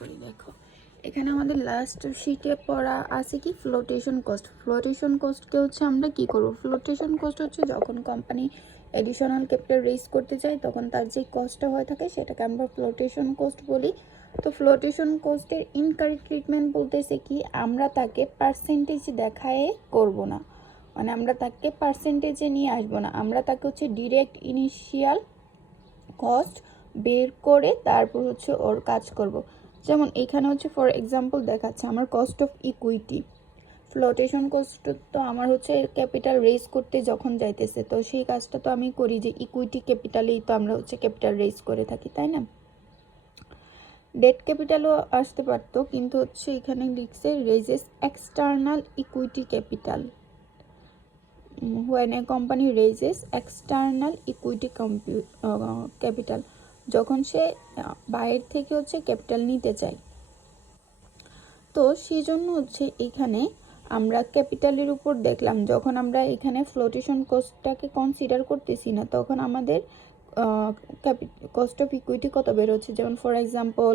করি। দেখো এখানে আমাদের লাস্ট শিটে পড়া আছে কি ফ্লোটেশন কস্ট। ফ্লোটেশন কস্টকে হচ্ছে আমরা কি করব, ফ্লোটেশন কস্ট হচ্ছে যখন কোম্পানি এডিশনাল ক্যাপিটাল রেজ করতে চায় তখন তার যে কস্টটা হয়ে থাকে সেটাকে আমরা ফ্লোটেশন কস্ট বলি। তো ফ্লোটেশন কস্টের ইনকারেক্ট ট্রিটমেন্ট বলতেছে কি আমরা তাকে পার্সেন্টেজ দেখায় করব না, মানে আমরা তাকে পার্সেন্টেজে নিয়ে আসবো না, আমরা তাকে হচ্ছে ডিরেক্ট ইনিশিয়াল কস্ট বের করে তারপর হচ্ছে ওর কাজ করব। যেমন এখানে হচ্ছে ফর এক্সাম্পল দেখাচ্ছে আমার cost of equity. Flotation cost তো আমার হচ্ছে ক্যাপিটাল রেজ করতে যখন যাইতেছে, তো সেই কাজটা তো আমি করি যে ইকুইটি ক্যাপিটালেই তো আমরা হচ্ছে ক্যাপিটাল রেজ করে থাকি, তাই না। ডেট ক্যাপিটালও আসতে পারতো, কিন্তু হচ্ছে এখানে লিখছে raises external equity capital. when a company raises external equity capital, যখন সে বাইরে থেকে হচ্ছে ক্যাপিটাল নিতে চায়। তো সেই জন্য হচ্ছে এখানে আমরা ক্যাপিটালের উপর দেখলাম যখন আমরা এখানে ফ্লোটেশন কস্টটাকে কনসিডার করতেছি না তখন আমাদের কস্ট অফ ইকুইটি কত বের হচ্ছে। যেমন ফর এক্সাম্পল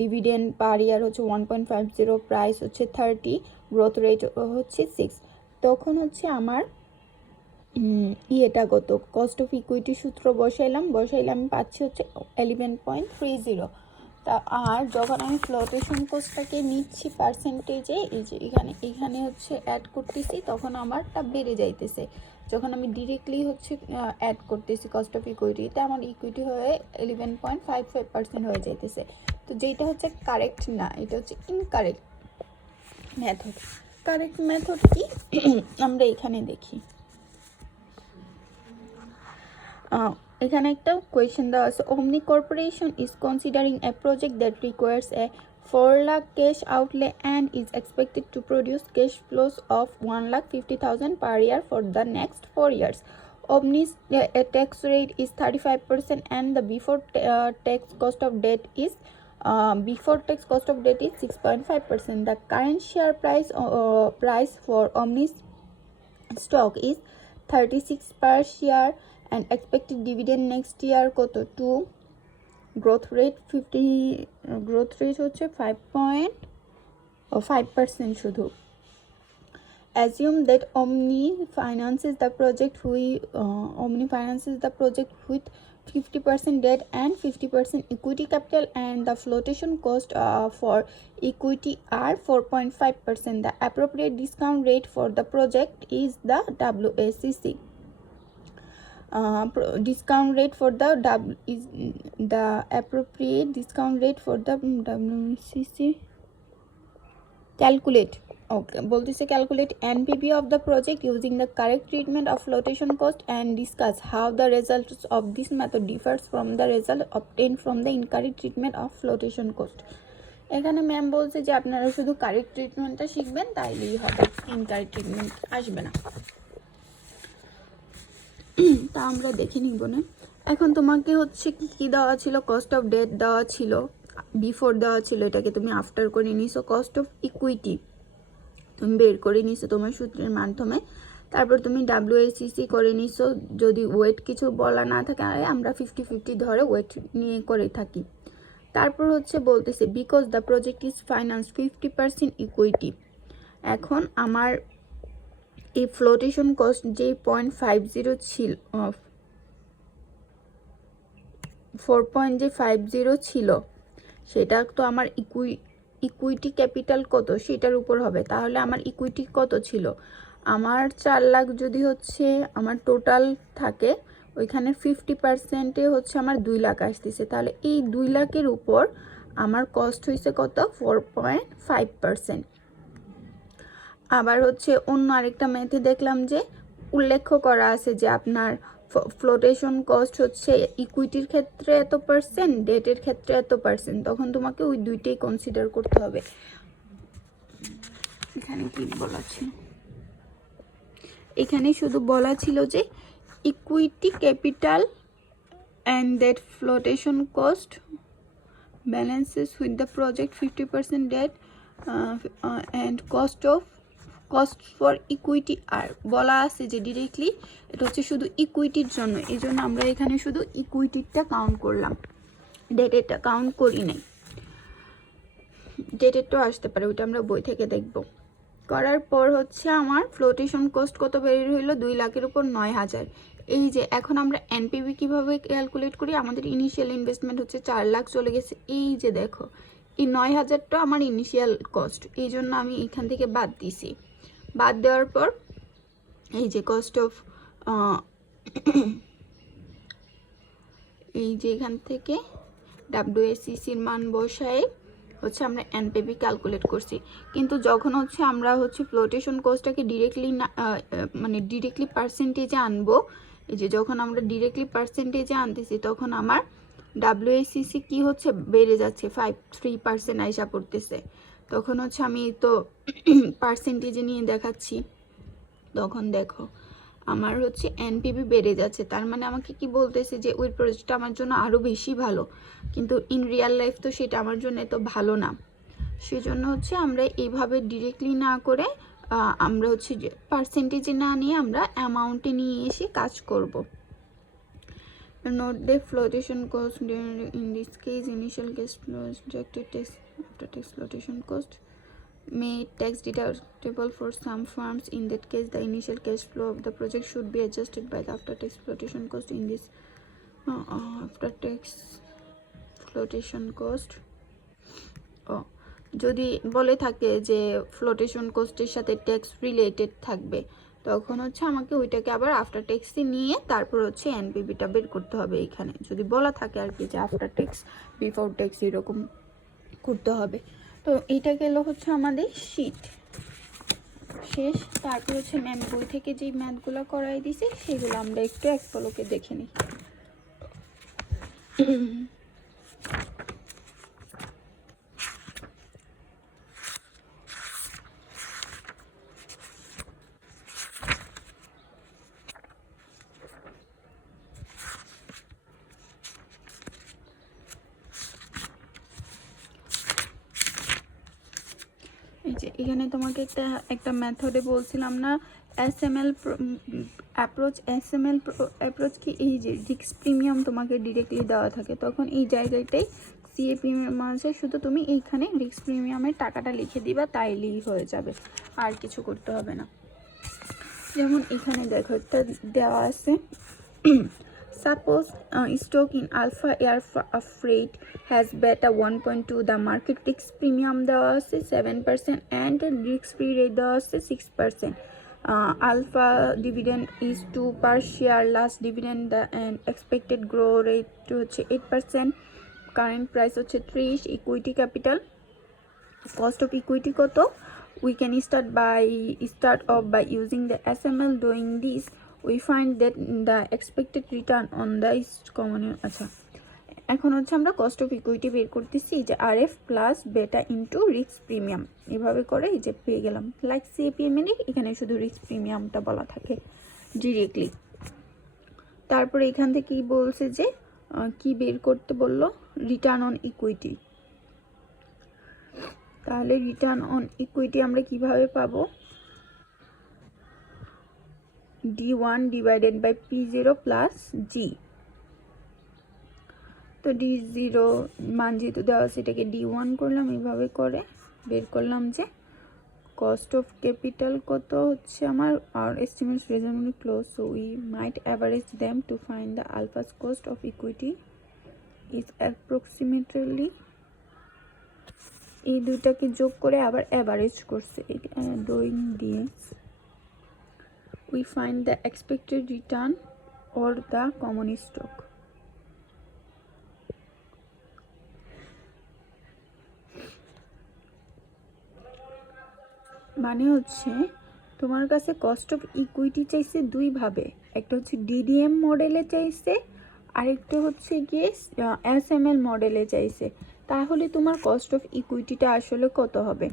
ডিভিডেন্ড পার ইয়ার হচ্ছে 1.50, প্রাইস হচ্ছে 30, গ্রোথ রেট হচ্ছে 6, তখন হচ্ছে আমার ইয়েটা কত, কস্ট অফ ইকুইটি সূত্র বসাইলাম পাচ্ছি হচ্ছে 11.30। তা আর যখন আমি ফ্লোটেশন কস্টটাকে নিচ্ছি পার্সেন্টেজে, এই যে এখানে হচ্ছে অ্যাড করতেছি তখন আমারটা বেড়ে যাইতেছে। যখন আমি ডিরেক্টলি হচ্ছে অ্যাড করতেছি কস্ট অফ ইকুইটিতে আমার ইকুইটি হয়ে 11.55% হয়ে যাইতেছে। তো যেটা হচ্ছে কারেক্ট না, এটা হচ্ছে ইনকারেক্ট মেথড। কারেক্ট মেথড কি আমরা এখানে দেখি। এখানে একটা কোয়েশ্চেন দেওয়া আছে, Omni Corporation is considering a project that requires a 4 lakh cash outlay and is expected to produce cash flows of 1,50,000 per year for the next 4 years. Omni's tax rate is 35% and the before tax cost of debt is 6.5%. The current share price for Omni's stock is 36 per share and expected dividend next year কত 2, growth rate হচ্ছে 5.5% শুধু। Assume that Omni finances the project with 50% debt and 50% equity capital, and the flotation cost for equity are 4.5%. The appropriate discount rate for the project is the WACC. Discount rate for the appropriate discount rate for the WACC. Calculate. Okay, বলতেছে calculate NPV of the project using the correct treatment of flotation cost and discuss how the results of this method differs from the result obtained from the incorrect treatment of flotation cost. এখানে ma'am বলছে যে আপনারা শুধু correct ট্রিটমেন্টটা শিখবেন তাইলেই হবে, incorrect treatment আসবে না। তা আমরা দেখে নিব না। এখন তোমাকে হচ্ছে কি দেওয়া ছিল, কস্ট অফ ডেট দেওয়া ছিল, বিফোর দেওয়া ছিল, এটাকে তুমি আফটার করে নিছো। কস্ট অফ ইকুইটি তুমি বের করে নিছো তোমার সূত্রের মাধ্যমে, তারপর তুমি WACC করে নিছো। যদি ওয়েট কিছু বলা না থাকে আমরা 50-50 ধরে ওয়েট নিয়ে করে থাকি। তারপর হচ্ছে বলতেছে because the project is finance 50% equity. এখন আমার এই ফ্লোটেশন কস্ট যে 0.50 ছিল 4.50 ছিল সেটা তো আমার ইকুইটি ক্যাপিটাল কত সেটার উপর হবে। তাহলে আমার ইকুইটি কত ছিল, আমার 4 লাখ যদি হচ্ছে আমার টোটাল থাকে ওইখানে 50%-এ হচ্ছে আমার 2 লাখ আসতেছে, তাহলে এই 2 লাখের উপর আমার কস্ট হয়েছে কত 4.5%। আবার হচ্ছে অন্য আরেকটা মেথে দেখলাম যে উল্লেখ করা আছে যে আপনার ফ্লোটেশন কস্ট হচ্ছে ইকুইটির ক্ষেত্রে এত পার্সেন্ট, ডেটের ক্ষেত্রে এত পার্সেন্ট, তখন তোমাকে ওই দুইটাই কনসিডার করতে হবে। এখানে কি বলা ছিল, এখানে শুধু বলা ছিল যে equity capital and debt flotation cost balances with the project 50% debt and cost for equity আর বলা আছে যে ডিরেক্টলি এটা হচ্ছে শুধু ইকুইটির জন্য, এই জন্য আমরা এখানে শুধু ইকুইটিটা কাউন্ট করলাম, ডেটেরটা কাউন্ট করি নাই। ডেটেরটাও আসতে পারে, ওইটা আমরা বই থেকে দেখব। করার পর হচ্ছে আমার ফ্লোটেশন কস্ট কত বের হইলো, 2 লাখের উপর 9,000। এই যে এখন আমরা এনপিভি কিভাবে ক্যালকুলেট করি, আমাদের ইনিশিয়াল ইনভেস্টমেন্ট হচ্ছে 4 লাখ চলে গেছে। এই যে দেখো এই 9,000টা আমার ইনিশিয়াল কস্ট, এই জন্য আমি এখান থেকে বাদ দিছি। বাদ দেওয়ার পর এই যে কস্ট অফ এই যে এখান থেকে ডাব্লিউএসসিসির মান বসায় হচ্ছে আমরা এনপিভি ক্যালকুলেট করছি। কিন্তু যখন হচ্ছে আমরা হচ্ছে ফ্লোটেশন কস্টটাকে ডিরেক্টলি মানে ডিরেক্টলি পার্সেন্টেজে আনবো, এই যে যখন আমরা ডিরেক্টলি পার্সেন্টেজে আনতেছি তখন আমার ডাব্লিউএসসিসি কি হচ্ছে বেড়ে যাচ্ছে, 3% আইসা পড়তেছে। তখন হচ্ছে আমি তো পার্সেন্টেজে নিয়ে দেখাচ্ছি, তখন দেখো আমার হচ্ছে এনপিভি বেড়ে যাচ্ছে। তার মানে আমাকে কি বলতেছে যে ওই প্রজেক্টটা আমার জন্য আরও বেশি ভালো, কিন্তু ইন রিয়েল লাইফ তো সেটা আমার জন্য তো ভালো না। সেজন্য হচ্ছে আমরা এইভাবে ডিরেক্টলি না করে আমরা হচ্ছে পার্সেন্টেজে না নিয়ে আমরা অ্যামাউন্টে নিয়ে এসে কাজ করব। Note the flotation cost in this case initial cash flow deducted after tax flotation cost made tax deductible for some firms. In that case, the initial cash flow of the project should be adjusted by the after-tax flotation cost. In this after-tax flotation cost, যদি বলে থাকে যে flotation কোস্টের সাথে tax related থাকবে, তখন হচ্ছে আমাকে ওইটাকে আবার আফটার ট্যাক্সে নিয়ে তারপর হচ্ছে এনপিভিটা বের করতে হবে। এখানে যদি বলা থাকে আর কি যে আফটার ট্যাক্স বিফোর ট্যাক্স এরকম করতে হবে। তো এইটা গেল হচ্ছে আমাদের শীট শেষ। তারপর হচ্ছে ম্যাম বই থেকে যেই ম্যাথগুলো করাই দিছে সেগুলো আমরা একটু এক পলকে দেখে নিই। এই যে এখানে তোমাকে একটা মেথডে বলছিলাম না, এসএমএল অ্যাপ্রোচ কি, এই যে রিস্ক প্রিমিয়াম তোমাকে ডিরেক্টলি দেওয়া থাকে, তখন এই জায়গাটাই সিএ প্রিমিয়াম আছে, শুধু তুমি এইখানে রিস্ক প্রিমিয়ামের টাকাটা লিখে দিবা, তাইলেই হয়ে যাবে, আর কিছু করতে হবে না। যেমন এখানে দেখো একটা দেওয়া আছে, suppose stock in Alpha Air Freight has beta 1.2, the market risk premium দেওয়া আছে 7% and risk free rate দেওয়া আছে 6%. Alpha dividend is 2 per share, last dividend and expected grow rate হচ্ছে 8%, current price হচ্ছে 30, equity capital cost of equity কত, we can start off by using the SML. Doing this we find that the expected return on the common, আচ্ছা এখন হচ্ছে আমরা cost of equity বের করতেছি, যে আরএফ প্লাস বেটা ইন্টু রিস্ক প্রিমিয়াম, এভাবে করে এই যে পেয়ে গেলাম। লাইক সিএপিএম এখানে শুধু রিস্ক প্রিমিয়ামটা বলা থাকে ডিরেক্টলি। তারপরে এখান থেকে কি বলছে যে কি বের করতে বললো, রিটার্ন অন ইকুইটি। তাহলে রিটার্ন অন ইকুইটি আমরা কিভাবে পাবো, D1 divided by P0 plus G। তো D0 মান যেহেতু দেওয়া সেটাকে D1 করলাম, এইভাবে করে বের করলাম যে কস্ট অফ ক্যাপিটাল কত হচ্ছে আমার, আর estimates reasonably close, so we might average them to find the alphas cost of equity is approximately, এই দুইটাকে যোগ করে আবার অ্যাভারেজ করছে, doing this we find the expected return or the common stock। মানে হচ্ছে তোমার কাছে কস্ট অফ ইকুইটি চাইছে দুইভাবে, একটা হচ্ছে ডিডিএম মডেলে চাইছে, আরেকটা হচ্ছে গিয়ে এসএমএল মডেলে চাইছে। তাহলে তোমার কস্ট অফ ইকুইটিটা আসলে কত হবে,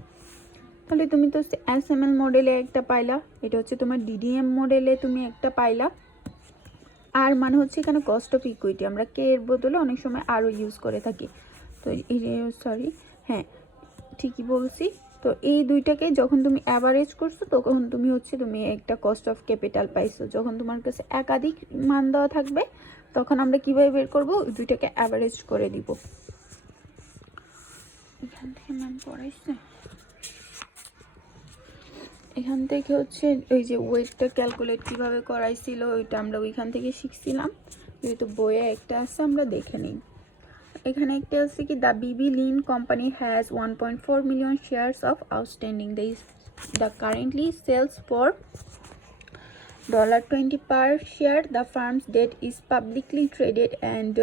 তাহলে তুমি তো এসএমএল মডেলে একটা পাইলা, এটা হচ্ছে তোমার ডিডিএম মডেলে তুমি একটা পাইলা, আর মানে হচ্ছে এখানে কস্ট অফ ইকুইটি আমরা কে এর বদলে অনেক সময় আরও ইউজ করে থাকি, তো সরি হ্যাঁ ঠিকই বলছি। তো এই দুইটাকে যখন তুমি অ্যাভারেজ করছো তখন তুমি একটা কস্ট অফ ক্যাপিটাল পাইছো। যখন তোমার কাছে একাধিক মান দেওয়া থাকবে তখন আমরা কিভাবে বের করব, দুইটাকে অ্যাভারেজ করে দিব। এখান থেকে ম্যাম পড়াইছে, এখান থেকে হচ্ছে ওই যে ওয়েটটা ক্যালকুলেট কীভাবে করাইছিল ওইটা আমরা ওইখান থেকে শিখছিলাম, যেহেতু বইয়ে একটা আছে আমরা দেখে নিই। এখানে একটা আছে কি, the BB Lin company has 1.4 million shares of outstanding, the currently sells for $20 per share. The firm's debt is publicly traded and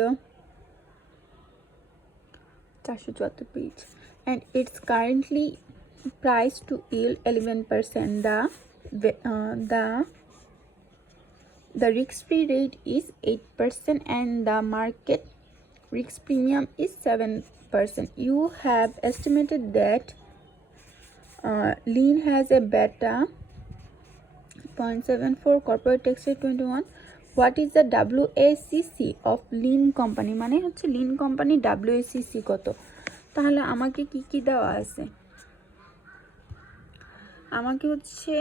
474 page, and it's currently priced to yield 11%. The risk-free rate is 8% and the market risk premium is 7%. You have estimated that Lean has a beta 0.74, corporate tax rate 21. What is the WACC of Lean company? মানে হচ্ছে Lean company WACC কত? তাহলে আমাকে কি কি দেওয়া আছে? আমাকে হচ্ছে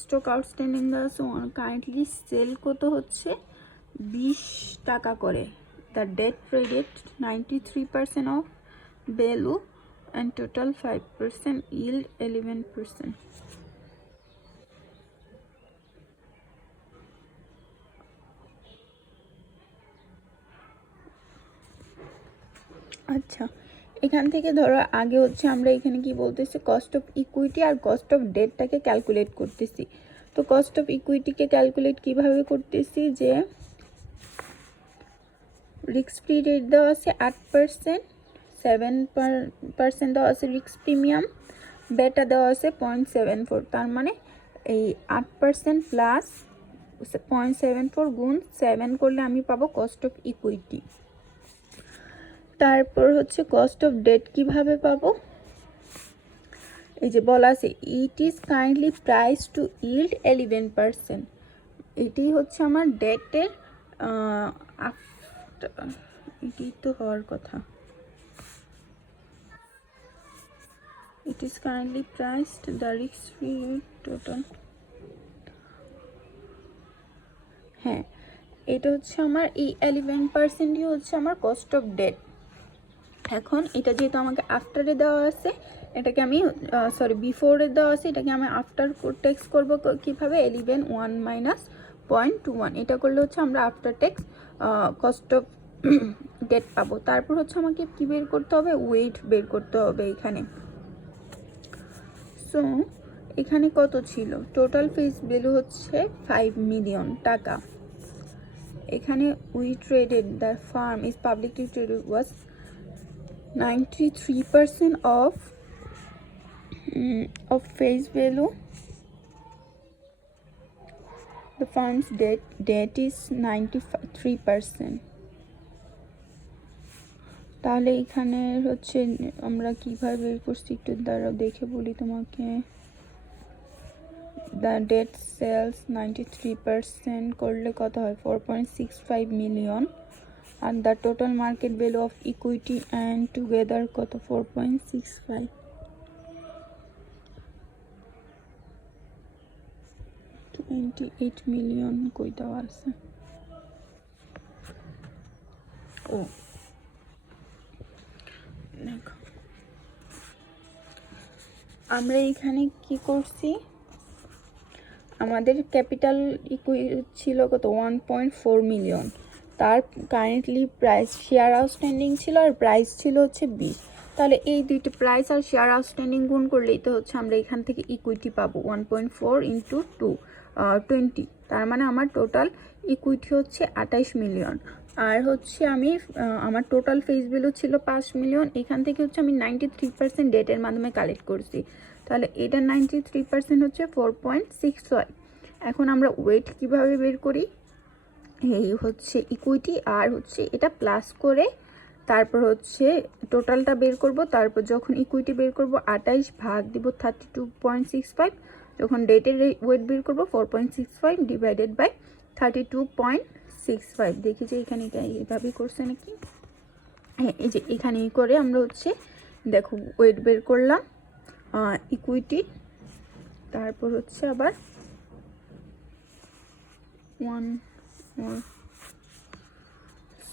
স্টক আউটস্ট্যান্ডিং দেওয়া আছে, কারেন্টলি সেল কত হচ্ছে 20 টাকা করে, the debt traded 93% of value and total 5%, yield 11%. আচ্ছা, এখান থেকে ধরো আগে হচ্ছে আমরা এখানে কি বলতেছি, কস্ট অফ ইকুইটি আর কস্ট অফ ডেটটাকে ক্যালকুলেট করতেছি। তো কস্ট অফ ইকুইটিকে ক্যালকুলেট কিভাবে করতেছি, যে রিস্ক ফ্রি রেট দেওয়া আছে 8%, 7% দেওয়া আছে রিস্ক প্রিমিয়াম, বেটা দেওয়া আছে 0.74, তার মানে এই 8% প্লাস 0.74 গুণ 7 করলে আমি পাবো কস্ট অফ ইকুইটি। তারপর হচ্ছে কস্ট অফ ডেট কিভাবে পাবো, এই যে বলা আছে it is kindly price to yield 11%, এটি হচ্ছে আমার ডেটের এটি তো হওয়ার কথা, it is kindly priced the risk free total, হ্যাঁ এটা হচ্ছে আমার এই 11%ই হচ্ছে আমার কস্ট অফ ডেট। এখন এটা যেহেতু আমাকে আফটারে দেওয়া আছে, এটাকে আমি বিফোরে দেওয়া আছে, এটাকে আমি আফটার ট্যাক্স করবো কীভাবে, 11 1 মাইনাস 0.21, এটা করলে হচ্ছে আমরা after tax cost of debt পাবো। তারপর হচ্ছে আমাকে কি বের করতে হবে, ওয়েট বের করতে হবে এখানে। সো এখানে কত ছিল, টোটাল ফেস ভ্যালু হচ্ছে 5 মিলিয়ন টাকা। এখানে we traded, the farm is publicly traded was 93% of face value. The firm's debt is 93%. তাহলে এখানে হচ্ছে আমরা কিভাবে বের করছি একটু দ্বারা দেখে বলি তোমাকে। দ্য ডেট সেলস 93% করলে কত হয়, 4.65 million, are the total market value of equity and together কত, 4.65, 28 মিলিয়ন কই দেওয়া আছে, ও দেখো আমরা এখানে কি করছি, আমাদের ক্যাপিটাল ছিল কত 1.4 মিলিয়ন, তার কারেন্টলি প্রাইস শেয়ার আউটস্ট্যান্ডিং ছিল আর প্রাইস ছিল হচ্ছে 20, তাহলে এই দুইটা প্রাইস আর শেয়ার আউটস্ট্যান্ডিং গুণ করলেই তো হচ্ছে আমরা এখান থেকে ইকুইটি পাবো 1.4 ইন্টু 20, তার মানে আমার টোটাল ইকুইটি হচ্ছে 28 মিলিয়ন। আর হচ্ছে আমি আমার টোটাল ফেস ভ্যালু ছিল 5 মিলিয়ন, এখান থেকে হচ্ছে আমি 93% ডেটের মাধ্যমে কালেক্ট করছি, তাহলে এটা 93% হচ্ছে 4.65। এখন আমরা ওয়েট কিভাবে বের করি, এই হচ্ছে ইকুইটি আর হচ্ছে এটা প্লাস করে তারপর হচ্ছে টোটালটা বের করব, তারপর যখন ইকুইটি বের করব 28 ভাগ দিব 32.65, যখন ডেটের ওয়েট বের করব 4.65 ডিভাইডেড বাই 32.65, দেখি যে এখানে এইভাবেই করছে নাকি, হ্যাঁ এই যে এখানে করে আমরা হচ্ছে দেখো ওয়েট বের করলাম ইকুইটি, তারপর হচ্ছে আবার 1 more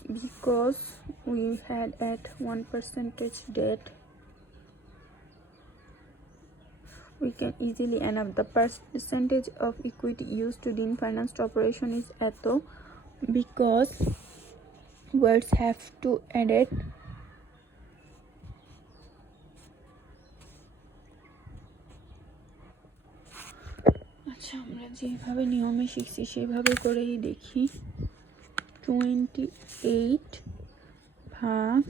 because we had at 1% debt, we can easily end up the percentage of equity used to in financed operation is eto because words have to added আচ্ছা আমরা যেভাবে নিয়মে শিখছি সেভাবে করেই দেখি 28 ভাগ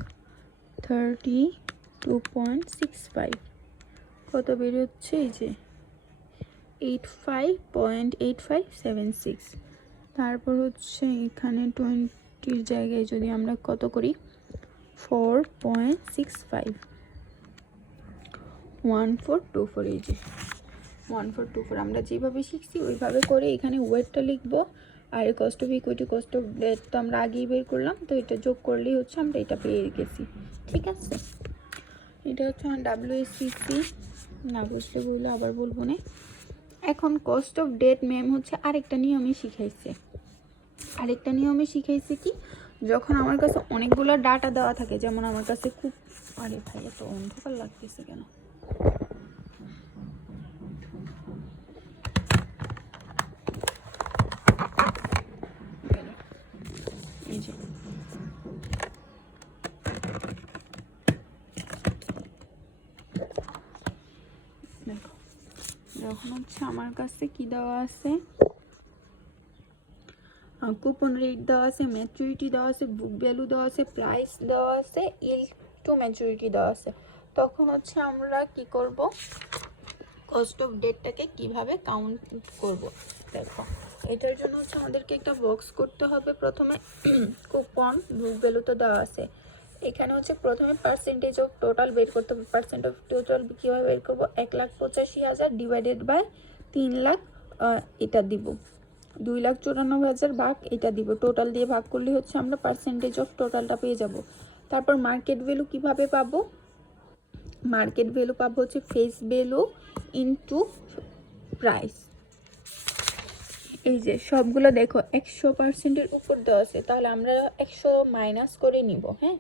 32.65 কত বেরোচ্ছে এই যে 85.8576 তারপর হচ্ছে এখানে 20 জায়গায় যদি আমরা কত করি 4.65 1424 এই যে 1424 আমরা যেভাবে শিখছি ওইভাবে করে এখানে ওয়েটটা লিখবো আর cost of equity cost of debt তো আমরা আগেই বের করলাম তো এটা যোগ করলেই হচ্ছে আমরা এটা পেয়ে গেছি ঠিক আছে এটা হচ্ছে WSCC না বুঝতে বললে আবার বলবো না এখন কস্ট অফ ডেট ম্যাম হচ্ছে আরেকটা নিয়মে শিখাইছে কি যখন আমার কাছে অনেকগুলো ডাটা দেওয়া থাকে যেমন আমার কাছে খুব আরে ভাই এত অন্ধকার লাগতেছে কেন এই যে দেখো যখন হচ্ছে আমার কাছে কি দেওয়া আছে কুপন রেট দেওয়া আছে ম্যাচুরিটি দেওয়া আছে বুক ভ্যালু দেওয়া আছে প্রাইস দেওয়া আছে ইল্ড টু ম্যাচুরিটি দেওয়া আছে তখন হচ্ছে আমরা কি করব কস্ট অফ ডেটটাকে কিভাবে কাউন্ট করব দেখো এটার জন্য হচ্ছে আমাদেরকে একটা বক্স করতে হবে প্রথমে কুপন বুক ভ্যালু তো দেওয়া আছে এখানে হচ্ছে প্রথমে পার্সেন্টেজ অফ টোটাল বের করতে হবে পার্সেন্ট অফ টোটাল কীভাবে বের করবো 1,85,000 ডিভাইডেড বাই 3 লাখ এটা দিব 2,94,000 ভাগ এটা দিব টোটাল দিয়ে ভাগ করলে হচ্ছে আমরা পার্সেন্টেজ অফ টোটালটা পেয়ে যাব তারপর মার্কেট ভ্যালু কিভাবে পাবো মার্কেট ভ্যালু পাবো হচ্ছে ফেস ভ্যালু ইনটু প্রাইস এই যে সবগুলো দেখো 100%-এর উপর দেওয়া আছে তাহলে আমরা 100 মাইনাস করে নিব হ্যাঁ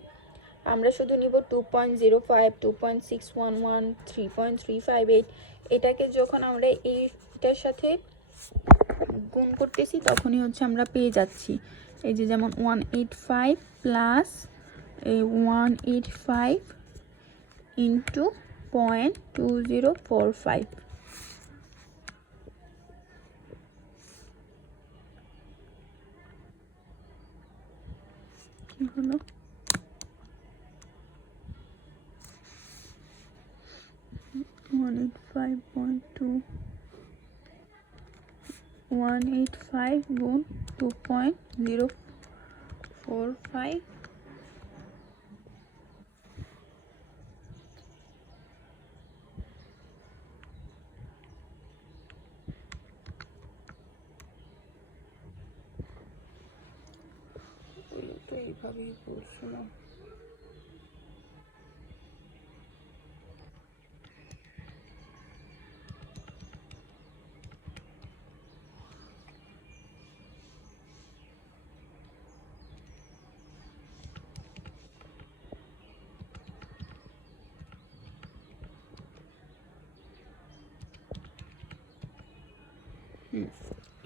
আমরা শুধু নিব 2.05 2.611 3.358 এটাকে যখন আমরা এইটার সাথে গুণ করতেছি তখনই হচ্ছে আমরা পেয়ে যাচ্ছি এই যে যেমন 185 প্লাস 185 ইন্টু 0.2045 কি হলো 185.2 185 গুণ 2.045 তো এইভাবেই করছিলাম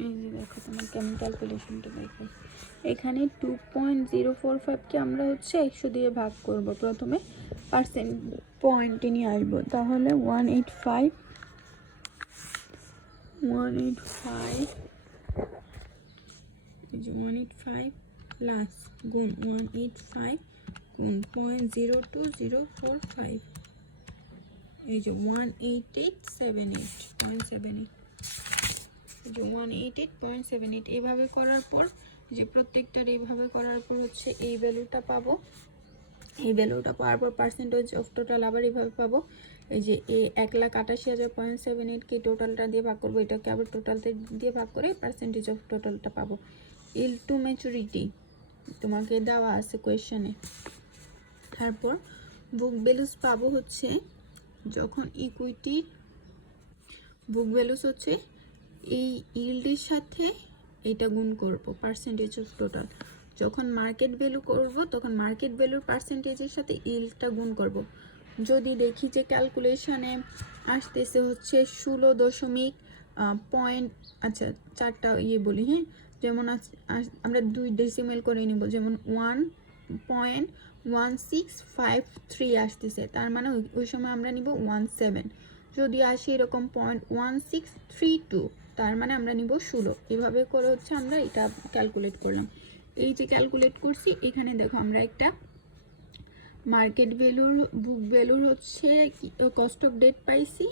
এই যে দেখো তোমার কেমন ক্যালকুলেশনটা দেখো এখানে 2.045কে আমরা হচ্ছে 100 দিয়ে ভাগ করব প্রথমে পার্সেন্ট পয়েন্টে নিয়ে আসবো তাহলে 185 এই যে 185 প্লাস গুণ 185 গুণ 0.0205 এই যে 18878.78 188.78 এইভাবে করার পর যে প্রত্যেকটার এইভাবে করার পর হচ্ছে এই ভ্যালুটা পাবো এই ভ্যালুটা পাওয়ার পর পার্সেন্টেজ অফ টোটাল আবার এইভাবে পাবো এই যে 1,88,000.78 কে টোটালটা দিয়ে ভাগ করবো এটাকে আবার টোটালতে দিয়ে ভাগ করে পার্সেন্টেজ অফ টোটালটা পাবো ইল টু ম্যাচুরিটি তোমাকে দেওয়া আছে কোয়েশ্চেনে তারপর বুক ভ্যালুস পাবো হচ্ছে যখন ইকুইটি বুক ভ্যালুস হচ্ছে এই ইল্ডের সাথে এটা গুণ করব পার্সেন্টেজ অফ টোটাল যখন মার্কেট ভ্যালু করব তখন মার্কেট ভ্যালুর পার্সেন্টেজের সাথে ইল্ডটা গুণ করব। যদি দেখি যে ক্যালকুলেশনে আসতেছে হচ্ছে 16 পয়েন্ট, আচ্ছা 4টা বলি, হ্যাঁ, যেমন আমরা 2 ডেসিমেল করে নিব, যেমন 1.1653 আসতেছে, তার মানে ওই সময় আমরা নিব 17। যদি আসে এরকম 0.1632, তার মানে আমরা নিব 16। এভাবে করে হচ্ছে আমরা এটা ক্যালকুলেট করলাম। এই যে ক্যালকুলেট করছি, এখানে দেখো আমরা একটা মার্কেট ভ্যালুর, বুক ভ্যালুর হচ্ছে কস্ট অফ ডেট পাইছি,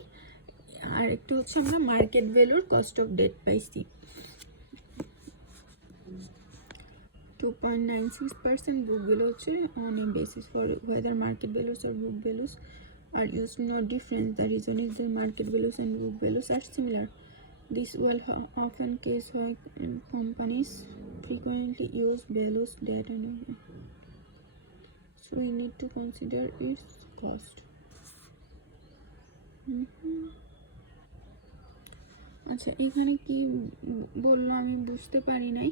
আর একটু হচ্ছে আমরা মার্কেট ভ্যালুর কস্ট অফ ডেট পাইছি। 2.96% book value হচ্ছে on a basis for whether market values or book values are used no difference. The reason is that market values and book values are similar. This will often case why companies frequently use values data, so we need to consider its cost. আচ্ছা, এখানে কি বললো আমি বুঝতে পারি নাই,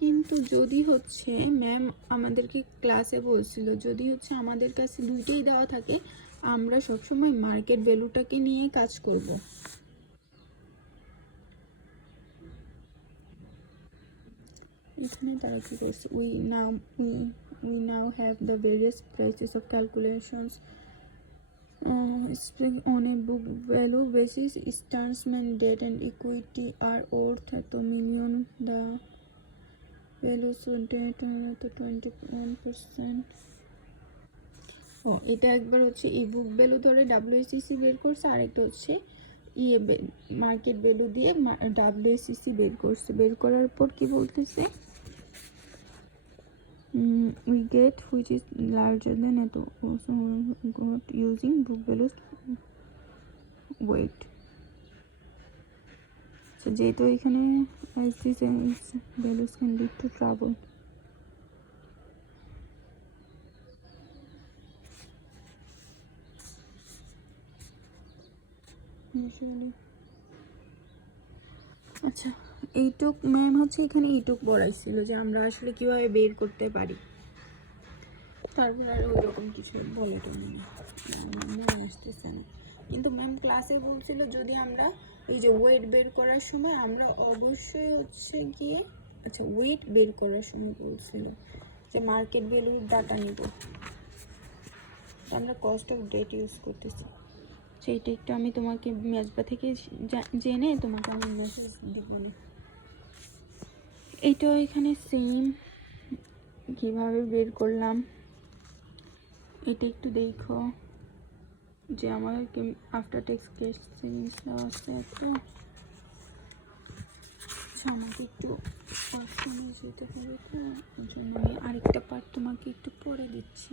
কিন্তু যদি হচ্ছে ম্যাম আমাদেরকে ক্লাসে বলছিল যদি হচ্ছে আমাদের কাছে দুইটাই দেওয়া থাকে, আমরা সবসময় মার্কেট ভ্যালুটাকে নিয়ে কাজ করব। এখানে তারা কি করছে, we now have the various prices of calculations on a book value basis. Instrument debt and equity are worth to million. The value should debt to 21%. ও, এটা একবার হচ্ছে এই বুক ভ্যালু ধরে WACC বের করছে, আর একটা হচ্ছে মার্কেট ভ্যালু দিয়ে WACC বের করছে। বের করার পর কি বলতেছে, we get which is larger than এত, also got using book values weight. So যেহেতু এখানে as these values can lead to trouble. Usually আচ্ছা, এইটুক ম্যাম হচ্ছে এখানে এইটুক পড়াইছিল যে আমরা আসলে কিভাবে বের করতে পারি, তারপর আর ওই রকম কিছু বলে টনি না, মনে আসতেছে না। কিন্তু ম্যাম ক্লাসে বলছিল যদি আমরা এই যে ওয়েট বের করার সময় আমরা অবশ্যই হচ্ছে গিয়ে, আচ্ছা ওয়েট বের করার সময় বলছিল যে মার্কেট ভ্যালুর ডাটা নিব, আমরা কস্ট অফ ডেট ইউজ করতেছি। সেইটা একটু আমি তোমাকে মেজবা থেকে জেনে তোমাকে আমি মেসেজ দিব না। এইটাও এখানে সেম কিভাবে বের করলাম এটা একটু দেখো, যে আমার আফটার ট্যাক্স ক্যাশ সেভিংস আছে একটা, আমাকে একটু যেতে হবে, তো ওই জন্য আমি আরেকটা পার্ট তোমাকে একটু পরে দিচ্ছি।